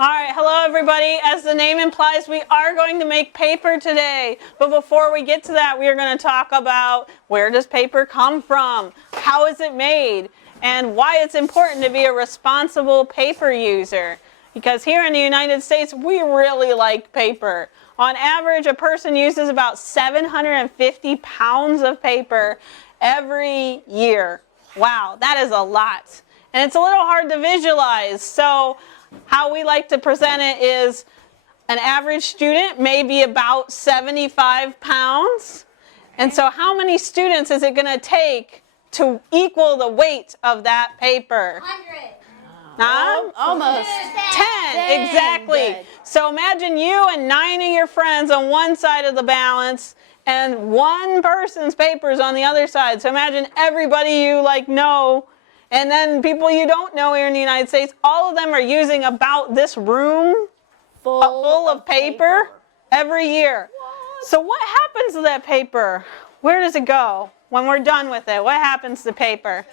All right, hello everybody. As the name implies, we are going to make paper today. But before we get to that, we are going to talk about where does paper come from, how is it made, and why it's important to be a responsible paper user. Because here in the United States, we really like paper. On average, a person uses about 750 pounds of paper every year. Wow, that is a lot. And it's a little hard to visualize. So how we like to present it is an average student may be about 75 pounds. And so how many students is it going to take to equal the weight of that paper? 100. Huh? Almost. 10, exactly. Good. So imagine you and 9 of your friends on one side of the balance and one person's paper is on the other side. So imagine everybody you know, and then people you don't know here in the United States, all of them are using about this room full of paper every year. What? So what happens to that paper? Where does it go when we're done with it? What happens to paper?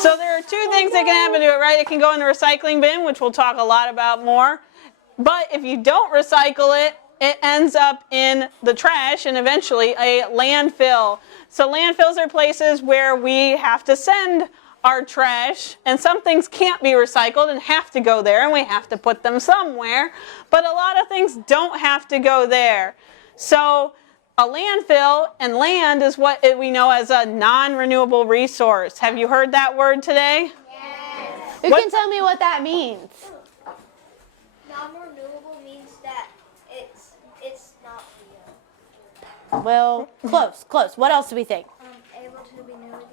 So there are two things that can happen to it, right? It can go in the recycling bin, which we'll talk a lot about more. But if you don't recycle it, it ends up in the trash and eventually a landfill. So landfills are places where we have to send our trash, and some things can't be recycled and have to go there, and we have to put them somewhere. But a lot of things don't have to go there. So a landfill and land is what we know as a non-renewable resource. Have you heard that word today? Yes. Who can tell me what that means? Non-renewable means that it's not real. Well, close. What else do we think? Able to be new again.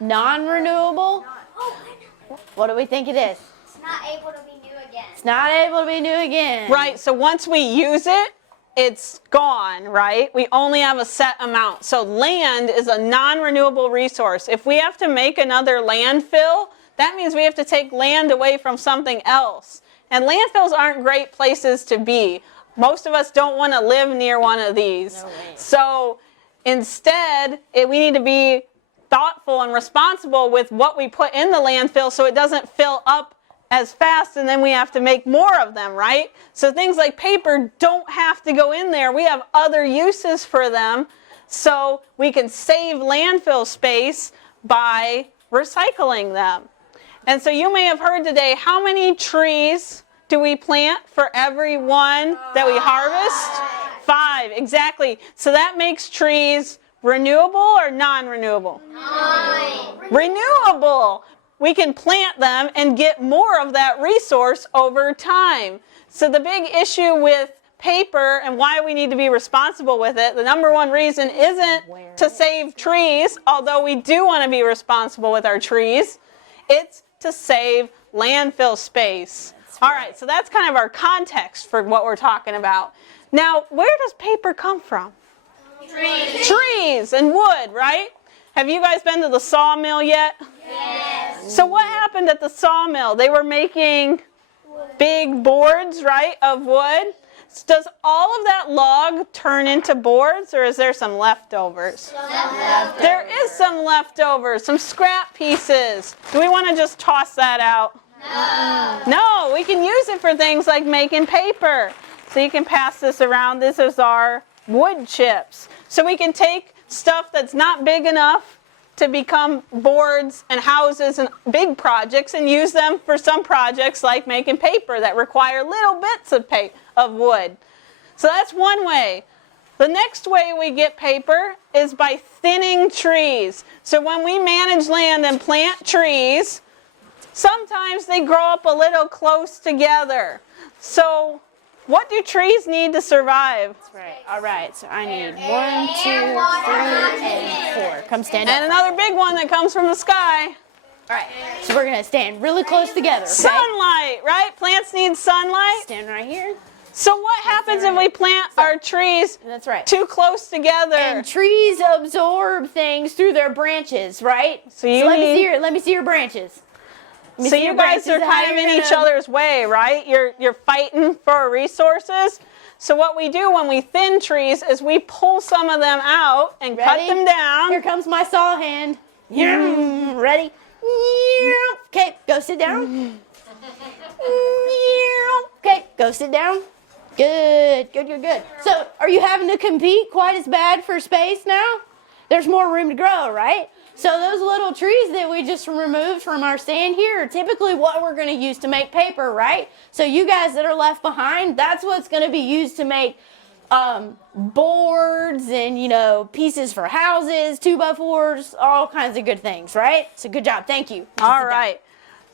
Non-renewable? Oh, I know. What do we think it is? It's not able to be new again. It's not able to be new again. Right, so once we use it, it's gone, right? We only have a set amount. So land is a non-renewable resource. If we have to make another landfill, that means we have to take land away from something else. And landfills aren't great places to be. Most of us don't want to live near one of these. No way. So instead, we need to be thoughtful and responsible with what we put in the landfill so it doesn't fill up as fast and then we have to make more of them, right? So things like paper don't have to go in there. We have other uses for them, so we can save landfill space by recycling them. And so you may have heard today, how many trees do we plant for every one that we harvest? 5, exactly. So that makes trees renewable or non-renewable? Renewable. We can plant them and get more of that resource over time. So the big issue with paper and why we need to be responsible with it, the number one reason isn't to save trees, although we do want to be responsible with our trees. It's to save landfill space. All right, so that's kind of our context for what we're talking about. Now, where does paper come from? Trees and wood, right? Have you guys been to the sawmill yet? Yes. So what happened at the sawmill? They were making big boards, right, of wood. Does all of that log turn into boards, or is there some leftovers? There is some leftovers, some scrap pieces. Do we want to just toss that out? No, we can use it for things like making paper. So you can pass this around. This is our wood chips. So we can take stuff that's not big enough to become boards and houses and big projects and use them for some projects like making paper that require little bits of wood. So that's one way. The next way we get paper is by thinning trees. So when we manage land and plant trees, sometimes they grow up a little close together. So what do trees need to survive? That's right. All right. So I need 1, 2, 3, and 4. Come stand up. And another big one that comes from the sky. All right. So we're going to stand really close together. Okay? Sunlight, right? Plants need sunlight. Stand right here. So what happens if we plant our trees That's right. too close together? And trees absorb things through their branches, right? So let me see your branches. So you guys are kind of in each other's way, right? You're fighting for resources. So what we do when we thin trees is we pull some of them out and cut them down. Here comes my saw hand. Ready? Okay, go sit down. Go sit down. Good, good, good, good. So are you having to compete quite as bad for space now? There's more room to grow, right? So those little trees that we just removed from our stand here are typically what we're going to use to make paper, right? So you guys that are left behind, that's what's going to be used to make boards and, you know, pieces for houses, 2x4s, all kinds of good things, right? So good job. Thank you. All right.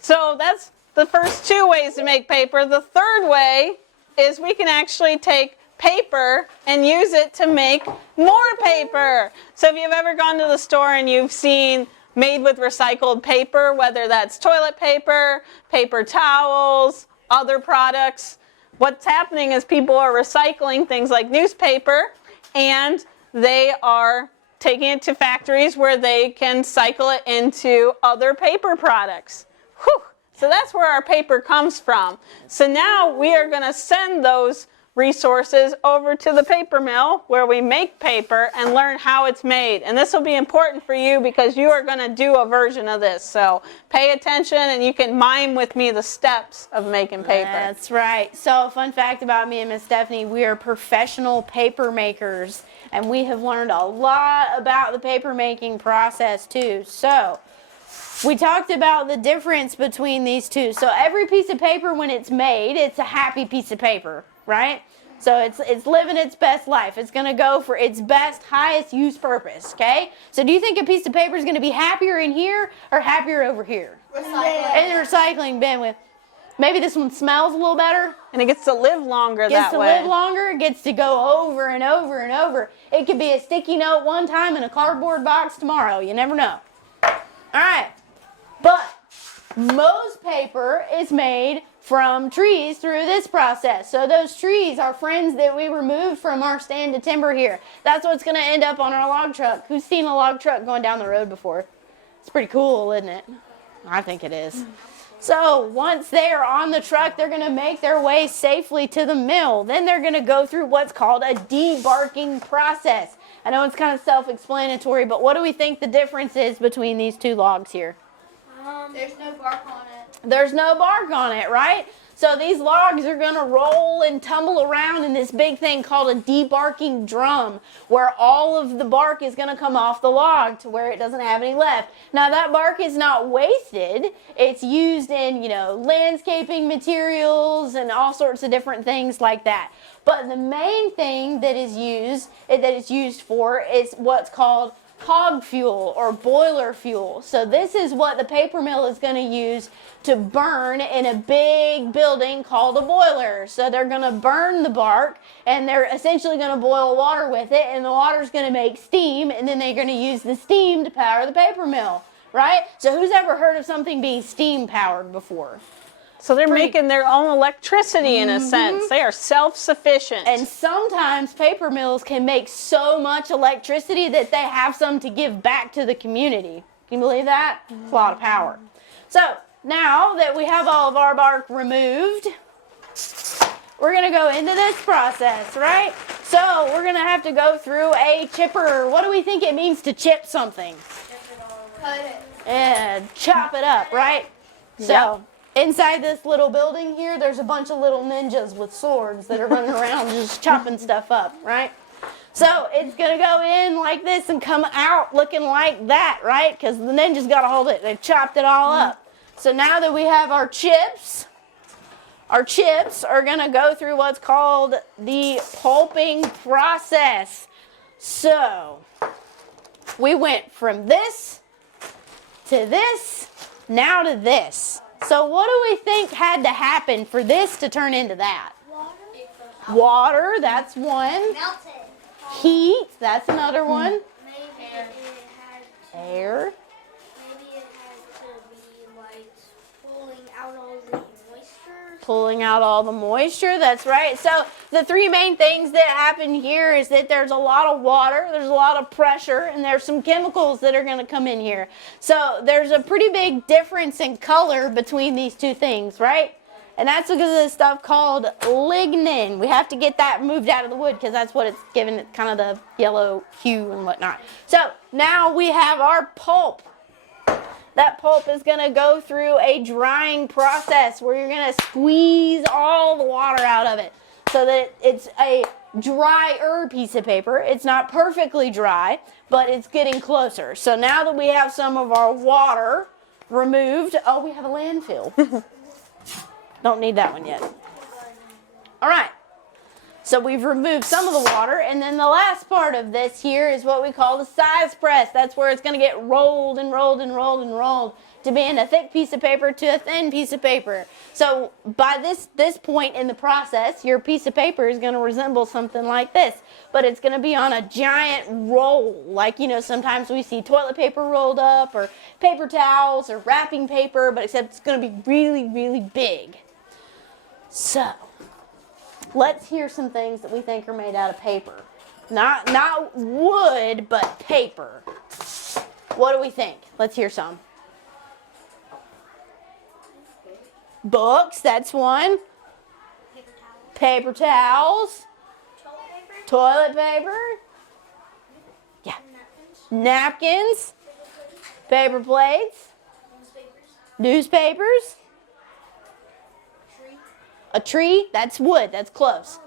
So that's the first 2 ways to make paper. The third way is we can actually take paper and use it to make more paper. So if you've ever gone to the store and you've seen made with recycled paper, whether that's toilet paper, paper towels, other products, what's happening is people are recycling things like newspaper and they are taking it to factories where they can cycle it into other paper products. Whew. So that's where our paper comes from. So now we are going to send those resources over to the paper mill where we make paper and learn how it's made. And this will be important for you because you are going to do a version of this. So pay attention and you can mime with me the steps of making paper. That's right. So a fun fact about me and Miss Stephanie, we are professional paper makers and we have learned a lot about the paper making process too. So we talked about the difference between these two. So every piece of paper when it's made, it's a happy piece of paper, right? So it's living its best life. It's going to go for its best, highest use purpose, okay? So do you think a piece of paper is going to be happier in here or happier over here? Recycling. In the recycling bin with, maybe this one smells a little better. And it gets to live longer that way. Gets to live longer. It gets to go over and over and over. It could be a sticky note one time in a cardboard box tomorrow. You never know. All right. But most paper is made from trees through this process. So those trees are friends that we removed from our stand of timber here. That's what's going to end up on our log truck. Who's seen a log truck going down the road before? It's pretty cool, isn't it? I think it is. So once they are on the truck, they're going to make their way safely to the mill. Then they're going to go through what's called a debarking process. I know it's kind of self-explanatory, but what do we think the difference is between these two logs here? There's no bark on it. There's no bark on it, right? So these logs are going to roll and tumble around in this big thing called a debarking drum, where all of the bark is going to come off the log to where it doesn't have any left. Now that bark is not wasted. It's used in, you know, landscaping materials and all sorts of different things like that. But the main thing that it's used for is what's called hog fuel or boiler fuel. So this is what the paper mill is going to use to burn in a big building called a boiler. So they're going to burn the bark and they're essentially going to boil water with it, and the water is going to make steam, and then they're going to use the steam to power the paper mill, right? So who's ever heard of something being steam powered before? So they're making their own electricity in a sense. They are self-sufficient. And sometimes paper mills can make so much electricity that they have some to give back to the community. Can you believe that? It's a lot of power. So now that we have all of our bark removed, we're going to go into this process, right? So we're going to have to go through a chipper. What do we think it means to chip something? Cut it. And chop it up, right? So inside this little building here, there's a bunch of little ninjas with swords that are running around just chopping stuff up, right? So it's going to go in like this and come out looking like that, right? Because the ninjas got to hold it. They've chopped it all up. So now that we have our chips are going to go through what's called the pulping process. So we went from this to this, now to this. So what do we think had to happen for this to turn into that? Water, that's one. Melted. Heat, that's another one. Maybe it had to, Air. maybe it had to be like pulling out all the moisture. Pulling out all the moisture, that's right. So the three main things that happen here is that there's a lot of water, there's a lot of pressure, and there's some chemicals that are going to come in here. So there's a pretty big difference in color between these two things, right? And that's because of this stuff called lignin. We have to get that moved out of the wood because that's what it's giving it kind of the yellow hue and whatnot. So now we have our pulp. that pulp is going to go through a drying process where you're going to squeeze all the water out of it so that it's a drier piece of paper. It's not perfectly dry, but it's getting closer. So now that we have some of our water removed, oh, we have a landfill. Don't need that one yet. All right. So we've removed some of the water, and then the last part of this here is what we call the size press. That's where it's going to get rolled and rolled and rolled and rolled to being a thick piece of paper to a thin piece of paper. So by this point in the process, your piece of paper is going to resemble something like this, but it's going to be on a giant roll. Like, you know, sometimes we see toilet paper rolled up or paper towels or wrapping paper, but except it's going to be really, really big. So let's hear some things that we think are made out of paper. Not wood, but paper. What do we think? Let's hear some. Books, that's one. Paper towel. Paper towels. Toilet paper. Toilet paper. Yeah. Napkins. Napkins. Paper plates. Newspapers. Newspapers. Tree. A tree, that's wood, that's close.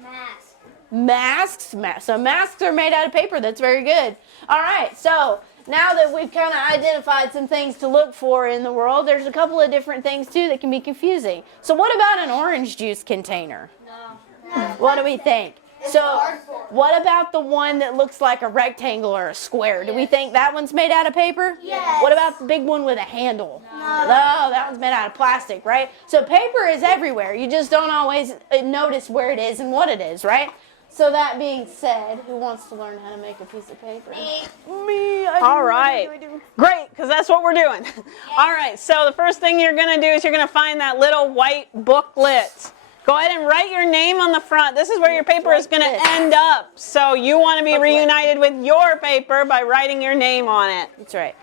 Mask. Masks, so masks are made out of paper. That's very good. All right, so now that we've kind of identified some things to look for in the world, there's a couple of different things too that can be confusing. So what about an orange juice container? No. What do we think? So cardboard. what about the one that looks like a rectangle or a square? Do we think that one's made out of paper? Yes. What about the big one with a handle? No. No, that one's made out of plastic, right? So paper is everywhere. You just don't always notice where it is and what it is, right? So that being said, who wants to learn how to make a piece of paper? Me. All right. Great, because that's what we're doing. All right, so the first thing you're going to do is you're going to find that little white booklet. Go ahead and write your name on the front. This is where your paper is going to end up. So you want to be reunited with your paper by writing your name on it. That's right.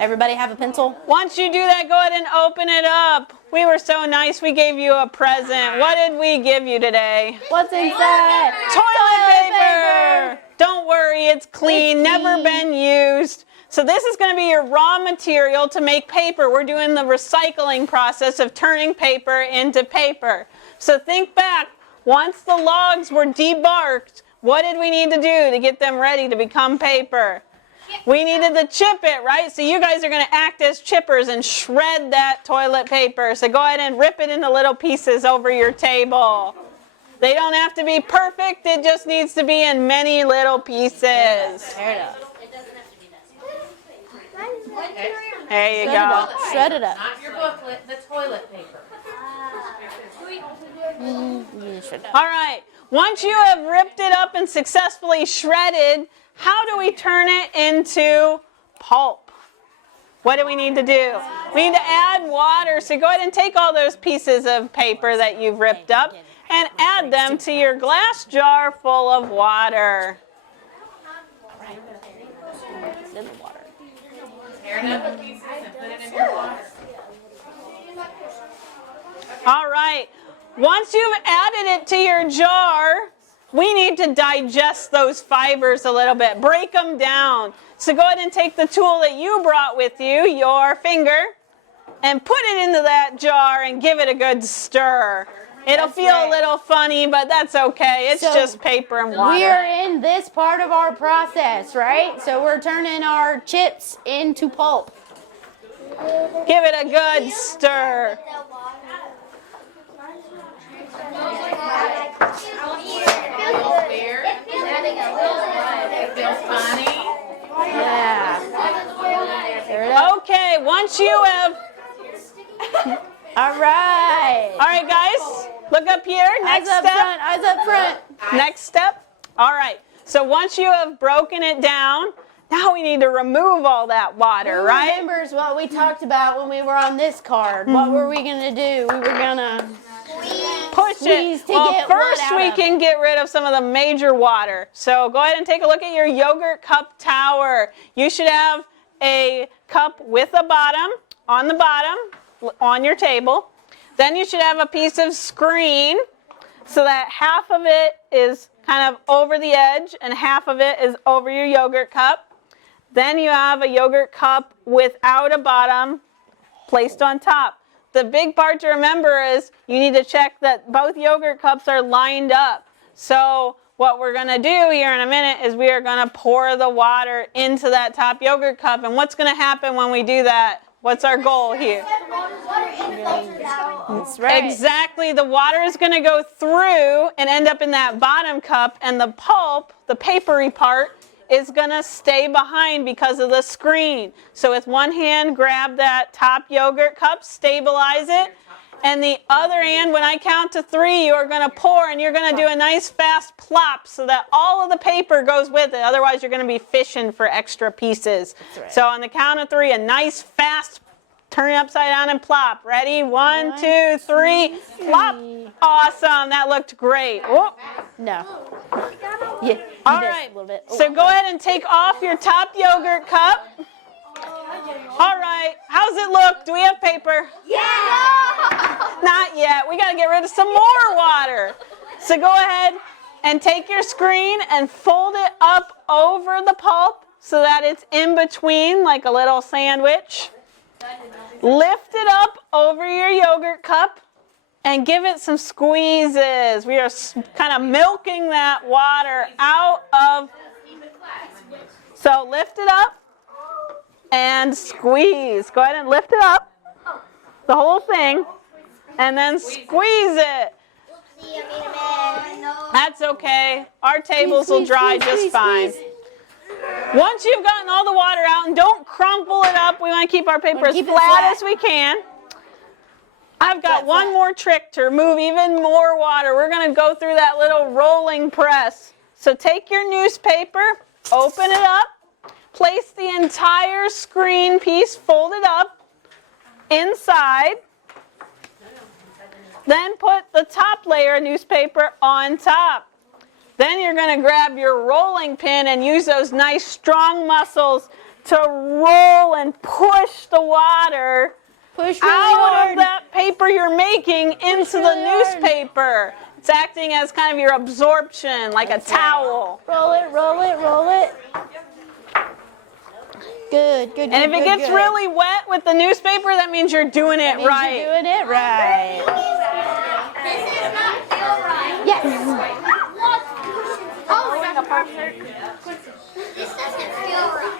Everybody have a pencil? Once you do that, go ahead and open it up. We were so nice. We gave you a present. What did we give you today? What's inside? Toilet paper. Don't worry, it's clean, never been used. So this is going to be your raw material to make paper. We're doing the recycling process of turning paper into paper. So think back, once the logs were debarked, what did we need to do to get them ready to become paper? We needed to chip it, right? So you guys are going to act as chippers and shred that toilet paper. So go ahead and rip it into little pieces over your table. They don't have to be perfect. It just needs to be in many little pieces. Tear it up. There you go. Shred it up. Not your booklet, the toilet paper. All right. Once you have ripped it up and successfully shredded, how do we turn it into pulp? What do we need to do? We need to add water. So go ahead and take all those pieces of paper that you've ripped up and add them to your glass jar full of water. Tear it up in pieces and put it in your water. All right. Once you've added it to your jar, we need to digest those fibers a little bit, break them down. So go ahead and take the tool that you brought with you, your finger, and put it into that jar and give it a good stir. It'll feel a little funny, but that's okay. It's just paper and water. We're in this part of our process, right? So we're turning our chips into pulp. Give it a good stir. It feels funny. Yeah. Okay, once you have... All right. All right, guys, look up here. Next Eyes up step. front. Eyes up front. Next step. All right. So once you have broken it down, now we need to remove all that water, Who right? remembers what we talked about when we were on this card? What were we going to do? We were going to Push squeeze it. to Well, get first what out we of can get rid of some of the major water. So go ahead and take a look at your yogurt cup tower. You should have a cup with a bottom on the bottom on your table. Then you should have a piece of screen so that half of it is kind of over the edge and half of it is over your yogurt cup. Then you have a yogurt cup without a bottom placed on top. The big part to remember is you need to check that both yogurt cups are lined up. So what we're going to do here in a minute is we are going to pour the water into that top yogurt cup. And what's going to happen when we do that? What's our goal here? That's right. Exactly. The water is going to go through and end up in that bottom cup, and the pulp, the papery part, is going to stay behind because of the screen. So with one hand, grab that top yogurt cup, stabilize it, and the other hand, when I count to 3, you are going to pour, and you're going to do a nice fast plop so that all of the paper goes with it. Otherwise, you're going to be fishing for extra pieces. Right. So on the count of 3, a nice fast turn it upside down and plop. Ready? 1, 2, 3, plop. Awesome. That looked great. Whoop. No. Yeah. All right. A little bit. So go ahead and take off your top yogurt cup. All right. How's it look? Do we have paper? Yeah! Not yet. We got to get rid of some more water. So go ahead and take your screen and fold it up over the pulp so that it's in between like a little sandwich. Lift it up over your yogurt cup and give it some squeezes. We are kind of milking that water out of. So lift it up and squeeze. Go ahead and lift it up, the whole thing, and then squeeze it. That's okay. Our tables will dry just fine. Once you've gotten all the water out, and don't crumple it up, we want to keep our paper as flat as we can. I've got one more trick to remove even more water. We're going to go through that little rolling press. So take your newspaper, open it up, place the entire screen piece folded up inside. Then put the top layer of newspaper on top. Then you're going to grab your rolling pin and use those nice strong muscles to roll and push the water out of that paper you're making into the newspaper. It's acting as kind of your absorption, like a towel. Roll it, roll it, roll it. Good, good, good. And if it gets really wet with the newspaper, that means you're doing it right. You're doing it right. This does not feel right. Yes. This doesn't feel right.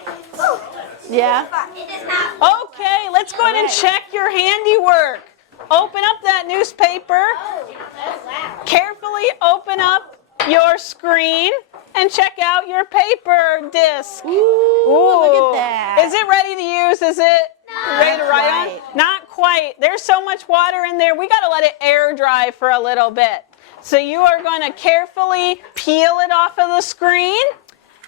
Yeah. It does not. Okay, let's go ahead and check your handiwork. Open up that newspaper. Carefully open up your screen and check out your paper disc. Ooh, look at that. Is it ready to use? Is it ready to write on? Not quite. There's so much water in there. We got to let it air dry for a little bit. So you are going to carefully peel it off of the screen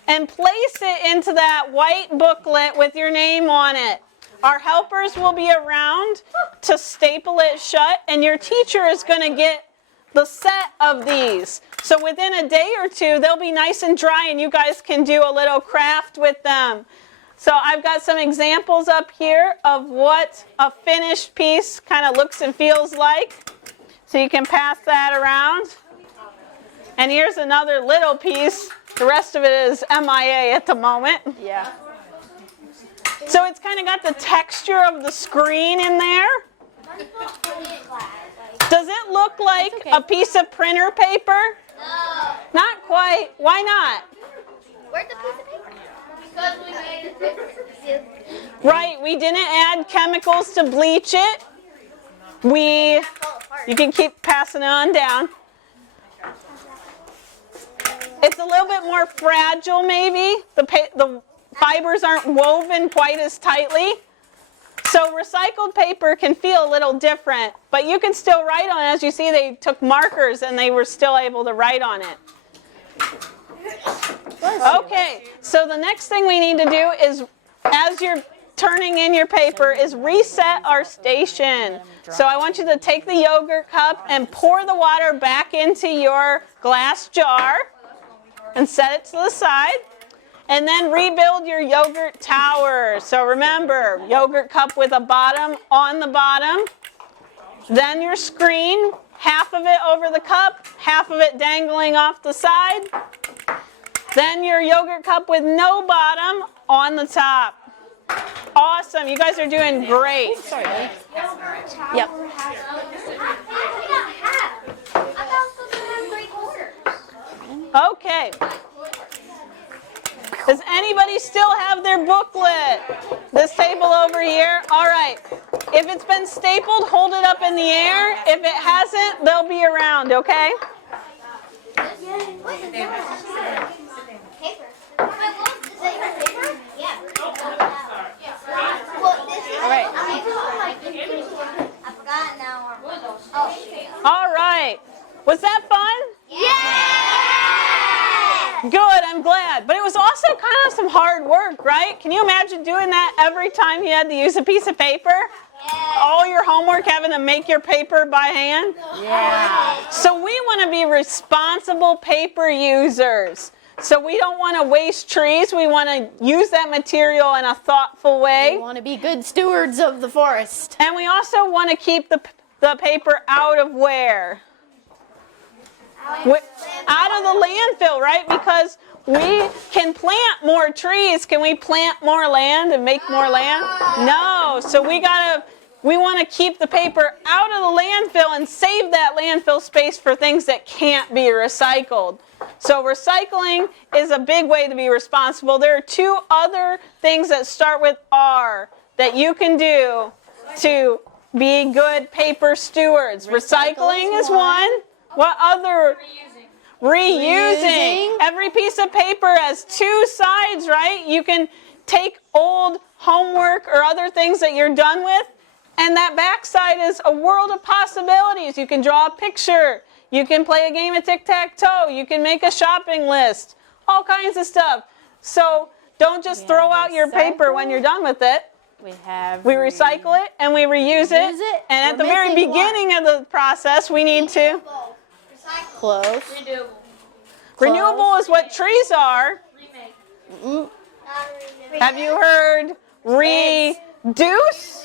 and place it into that white booklet with your name on it. Our helpers will be around to staple it shut, and your teacher is going to get the set of these. So within a day or two, they'll be nice and dry, and you guys can do a little craft with them. So I've got some examples up here of what a finished piece kind of looks and feels like. So you can pass that around. And here's another little piece. The rest of it is MIA at the moment. Yeah. So it's kind of got the texture of the screen in there. Does it look like a piece of printer paper? No. Not quite. Why not? Where's the piece of paper? Because we made it different. Right, we didn't add chemicals to bleach it. You can keep passing it on down. It's a little bit more fragile maybe. The fibers aren't woven quite as tightly. So recycled paper can feel a little different, but you can still write on it. As you see, they took markers and they were still able to write on it. Okay, so the next thing we need to do is, as you're turning in your paper, is reset our station. So I want you to take the yogurt cup and pour the water back into your glass jar and set it to the side. And then rebuild your yogurt tower. So remember, yogurt cup with a bottom on the bottom. Then your screen, half of it over the cup, half of it dangling off the side. Then your yogurt cup with no bottom on the top. Awesome. You guys are doing great. Sorry, buddy. I Yep. thought I was supposed to have 3/4. Okay. Does anybody still have their booklet? This table over here? All right. If it's been stapled, hold it up in the air. If it hasn't, they'll be around, okay? Paper. Is that your paper? Yeah. Well, this is All right. I forgot now. Oh. All right. Was that fun? Yeah! Good, I'm glad. But it was also kind of some hard work, right? Can you imagine doing that every time you had to use a piece of paper? All your homework having to make your paper by hand? Yeah. So we want to be responsible paper users. So we don't want to waste trees. We want to use that material in a thoughtful We way. want to be good stewards of the forest. And we also want to keep the paper out of where? Out of the landfill, right? Because we can plant more trees. Can we plant more land and make more land? No. So we want to keep the paper out of the landfill and save that landfill space for things that can't be recycled. So recycling is a big way to be responsible. There are 2 other things that start with R that you can do to be good paper stewards. Recycling is one. What other? Reusing. Every piece of paper has 2 sides, right? You can take old homework or other things that you're done with, and that back side is a world of possibilities. You can draw a picture. You can play a game of tic-tac-toe. You can make a shopping list. All kinds of stuff. So don't just throw out your paper when you're done with it. We recycle it and we reuse it. And at the very beginning of the process, we need to... Close. Renewable is what trees are. Have you heard reduce?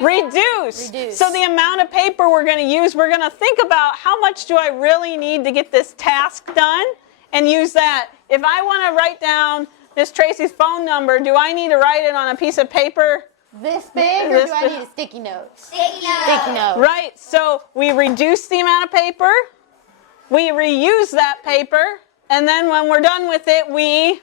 Reduce. So the amount of paper we're going to use, we're going to think about how much do I really need to get this task done and use that. If I want to write down Miss Tracy's phone number, do I need to write it on a piece of paper? This big, or do I need a sticky note? Sticky note. Right. So we reduce the amount of paper. We reuse that paper. And then when we're done with it, we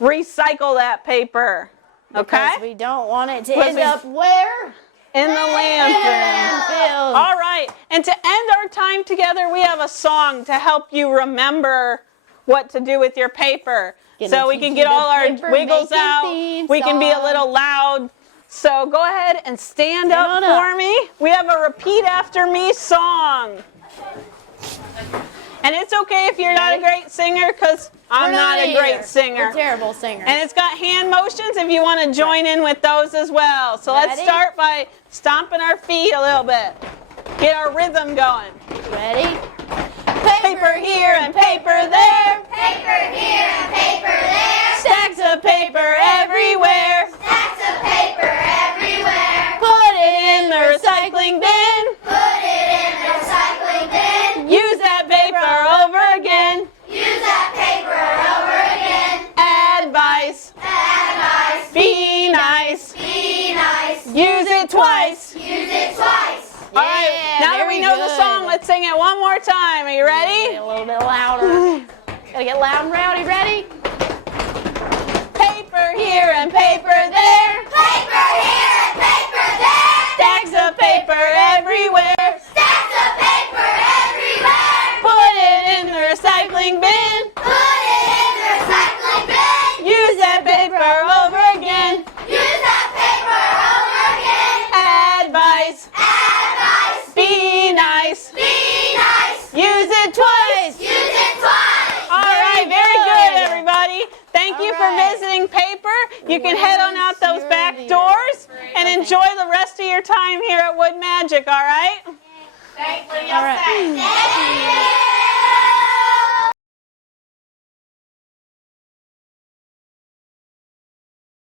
recycle that paper. Okay? Because we don't want it to end up where? In the landfill. All right. And to end our time together, we have a song to help you remember what to do with your paper. So we can get all our wiggles out. We can be a little loud. So go ahead and stand up for me. We have a repeat after me song. And it's okay if you're not a great singer, because I'm not a great singer. We're terrible singers. And it's got hand motions if you want to join in with those as well. So let's start by stomping our feet a little bit. Get our rhythm going. Ready? Paper here and paper there. Paper here and paper there. Stacks of paper everywhere. Stacks of paper everywhere. Put it in the recycling bin. Put it in the recycling bin. Use that paper over again. Use that paper over again. Advice. Advice. Be nice. Be nice. Use it twice. Use it twice. All right. Now that we know the song, let's sing it one more time. Are you ready? A little bit louder. Gotta get loud and rowdy. Ready? Paper here and paper there. Paper here and paper there. Stacks of paper everywhere. Stacks of paper everywhere. Put it in the recycling bin. Put it in the recycling bin. Use that paper over again. Use that paper over again. Advice. Advice. Be nice. Be nice. Use it twice. Use it twice. All right, very good, everybody. Thank you for visiting Paper. You can head on out those back doors and enjoy the rest of your time here at Wood Magic, all right? Thank you. All right. Thank you.